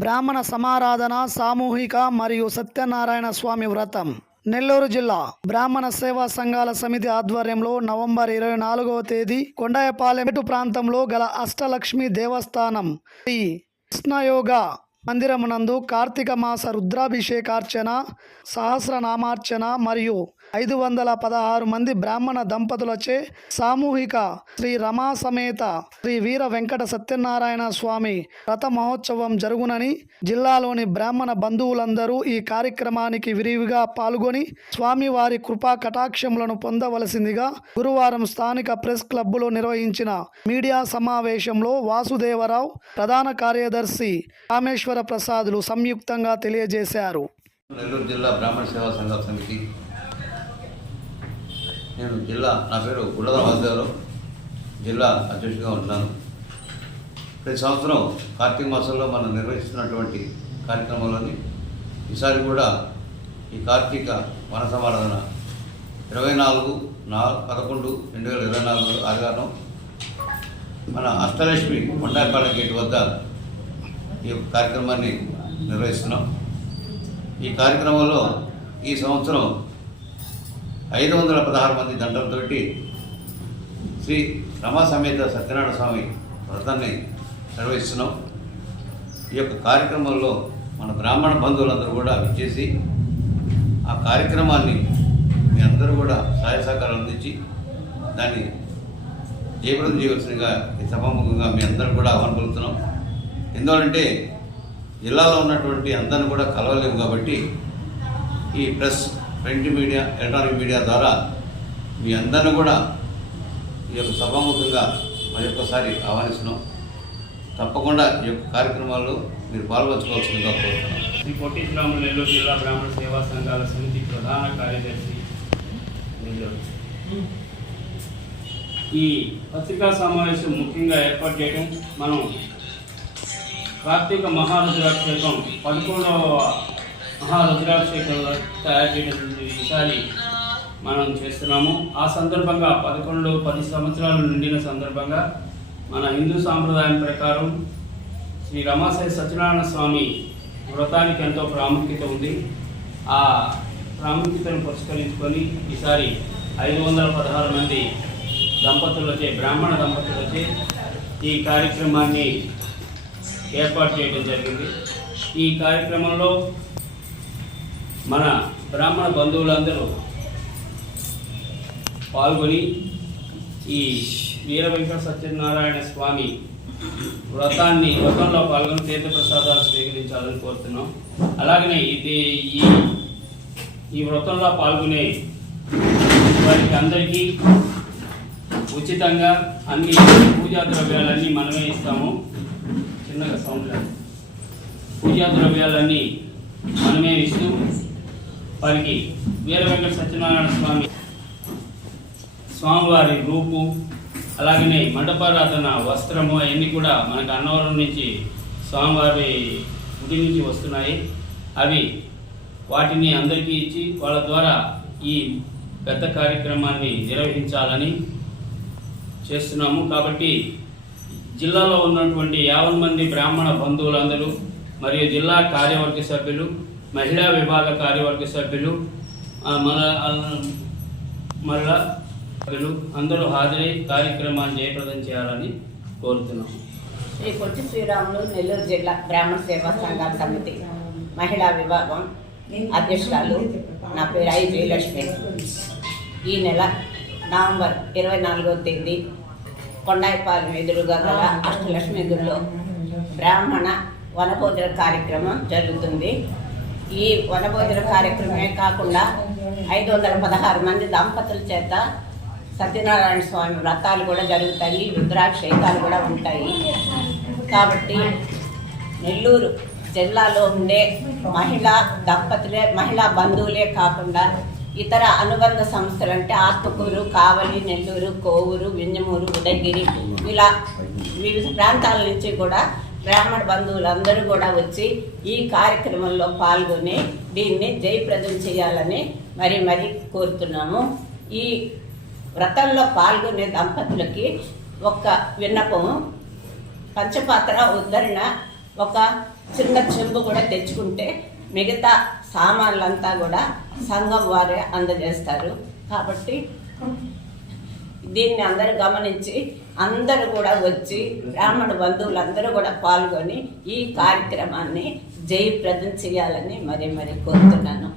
బ్రాహ్మణ సమారాధన సామూహిక మరియు సత్యనారాయణ స్వామి వ్రతం. నెల్లూరు జిల్లా బ్రాహ్మణ సేవా సంఘాల సమితి ఆధ్వర్యంలో నవంబర్ ఇరవై నాలుగవ తేదీ కొండాయపాలెమెటు ప్రాంతంలో గల అష్టలక్ష్మి దేవస్థానం శ్రీ కృష్ణయోగ మందిరమునందు కార్తీక మాస రుద్రాభిషేకార్చన సహస్రనామార్చన మరియు ఐదు వందల పదహారు మంది బ్రాహ్మణ దంపతులచే సామూహిక శ్రీ రమా సమేత శ్రీ వీర వెంకట సత్యనారాయణ స్వామి రథ మహోత్సవం జరుగునని జిల్లాలోని బ్రాహ్మణ బంధువులందరూ ఈ కార్యక్రమానికి విరివిగా పాల్గొని స్వామివారి కృపా కటాక్షములను పొందవలసిందిగా గురువారం స్థానిక ప్రెస్ క్లబ్బులో నిర్వహించిన మీడియా సమావేశంలో వాసుదేవరావు ప్రధాన కార్యదర్శి రామేశ్వర ప్రసాదులు సంయుక్తంగా తెలియజేశారు. నెల్లూరు జిల్లా బ్రాహ్మణ సేవా సంఘ సమితి నేను జిల్లా నా పేరు గుళ్ళద వాసుదేవరావు జిల్లా అధ్యక్షుడిగా ఉన్నాను ప్రతి సంవత్సరం కార్తీక మాసంలో మనం నిర్వహిస్తున్నటువంటి కార్యక్రమంలోని ఈసారి కూడా ఈ కార్తీక వన సమారాధన ఇరవై నాలుగు నాలుగు పదకొండు రెండు వేల ఇరవై నాలుగు ఆదివారం మన అష్టలక్ష్మి కొండాపాలెం గేట్ వద్ద ఈ యొక్క కార్యక్రమాన్ని నిర్వహిస్తున్నాం. ఈ కార్యక్రమంలో ఈ సంవత్సరం ఐదు వందల పదహారు మంది దండలతోటి శ్రీ రమాసమేత సత్యనారాయణ స్వామి వ్రతాన్ని నిర్వహిస్తున్నాం. ఈ యొక్క కార్యక్రమంలో మన బ్రాహ్మణ బంధువులందరూ కూడా విచ్చేసి ఆ కార్యక్రమాన్ని మీ అందరూ కూడా సహాయ సహకారాలు అందించి దాన్ని జయప్రదం చేయవలసిందిగా ఈ సభాముఖంగా మీ అందరూ కూడా ఆహ్వానపలుతున్నాం ఎందుకంటే ఎందువలంటే జిల్లాలో ఉన్నటువంటి అందరిని కూడా కలవలేము కాబట్టి ఈ press print media electronic media ద్వారా మీ అందరిని కూడా ఈ యొక్క సభాముఖంగా మరొకసారి ఆహ్వానిస్తున్నాం. తప్పకుండా ఈ యొక్క కార్యక్రమాల్లో మీరు పాల్గొంచుకోవాల్సిందిగా కోరుతున్నాం. శ్రీ పొట్టి శ్రీరాములు నెల్లూరు జిల్లా బ్రాహ్మణ సేవా సంఘాల సమితి ప్రధాన కార్యదర్శి నెల్లూరు. ఈ పత్రికా సమావేశం ముఖ్యంగా ఏర్పాటు చేయడం మనం కార్తీక మహారుద్రాక్షేత్రం పదకొండవ మహారుద్రాభిషేకం తయారు చేయడం ఈసారి మనం చేస్తున్నాము. ఆ సందర్భంగా పదకొండు పది సంవత్సరాలు నిండిన సందర్భంగా మన హిందూ సాంప్రదాయం ప్రకారం శ్రీ రమాశయ సత్యనారాయణ స్వామి వ్రతానికి ఎంతో ప్రాముఖ్యత ఉంది. ఆ ప్రాముఖ్యతను పురస్కరించుకొని ఈసారి ఐదు వందల పదహారు మంది దంపతులచే బ్రాహ్మణ దంపతులచే ఈ కార్యక్రమాన్ని ఏర్పాటు చేయడం జరిగింది. ఈ కార్యక్రమంలో మన బ్రాహ్మణ బంధువులందరూ పాల్గొని ఈ వీర వెంకట సత్యనారాయణ స్వామి వ్రతాన్ని వ్రతంలో పాల్గొని తీర్థప్రసాదాలు స్వీకరించాలని కోరుతున్నాం. అలాగనే ఇది ఈ ఈ వ్రతంలో పాల్గొనే వారికి అందరికీ ఉచితంగా అన్ని పూజా ద్రవ్యాలన్నీ మనమే ఇస్తాము. చిన్నగా సౌండ్ పూజా ద్రవ్యాలన్నీ మనమే ఇస్తూ వారికి వీర వెంకట సత్యనారాయణ స్వామి స్వామివారి రూపు అలాగనే మండపారాధన వస్త్రము అవన్నీ కూడా మనకు అన్నవరం నుంచి స్వామివారి గుడి నుంచి వస్తున్నాయి. అవి వాటిని అందరికీ ఇచ్చి వాళ్ళ ద్వారా ఈ పెద్ద కార్యక్రమాన్ని నిర్వహించాలని చేస్తున్నాము. కాబట్టి జిల్లాలో ఉన్నటువంటి యాభై మంది బ్రాహ్మణ బంధువులందరూ మరియు జిల్లా కార్యవర్గ సభ్యులు మహిళా విభాగ కార్యవర్గ సభ్యులు ఆ, మరలా సభ్యులు అందరూ హాజరై కార్యక్రమాన్ని జయప్రదం చేయాలని కోరుతున్నాం. శ్రీ పొట్టి శ్రీరాములు నెల్లూరు జిల్లా బ్రాహ్మణ సేవా సంఘాల సమితి మహిళా విభాగం అధ్యక్షురాలు. నా పేరు ఐ జయలక్ష్మి. ఈ నెల నవంబర్ ఇరవై నాలుగవ తేదీ కొండాయిపాలెం ఎదురుగా గల అష్టలక్ష్మి గుడిలో బ్రాహ్మణ వనభోజన కార్యక్రమం జరుగుతుంది. ఈ వనభోజన కార్యక్రమమే కాకుండా ఐదు వందల పదహారు మంది దంపతుల చేత సత్యనారాయణ స్వామి వ్రతాలు కూడా జరుగుతాయి రుద్రాభిషేకాలు కూడా ఉంటాయి. కాబట్టి నెల్లూరు జిల్లాలో ఉండే మహిళా దంపతులే మహిళా బంధువులే కాకుండా ఇతర అనుబంధ సంస్థలు అంటే ఆత్మకూరు కావలి నెల్లూరు కోవూరు వింజమూరు ఉదయగిరి ఇలా వివిధ ప్రాంతాల నుంచి కూడా బ్రాహ్మణ బంధువులందరూ కూడా వచ్చి ఈ కార్యక్రమంలో పాల్గొని దీన్ని జయప్రదం చేయాలని మరి మరి కోరుతున్నాము. ఈ వ్రతంలో పాల్గొనే దంపతులకి ఒక విన్నపము పంచపాత్ర ఉద్ధరణ ఒక చిన్న చెంబు కూడా తెచ్చుకుంటే మిగతా సామాన్లంతా కూడా సంఘం వారే అందజేస్తారు. కాబట్టి దీన్ని అందరూ గమనించి అందరూ కూడా వచ్చి బ్రాహ్మణ బంధువులందరూ కూడా పాల్గొని ఈ కార్యక్రమాన్ని జయప్రదం చేయాలని మరి మరి కోరుతున్నాను.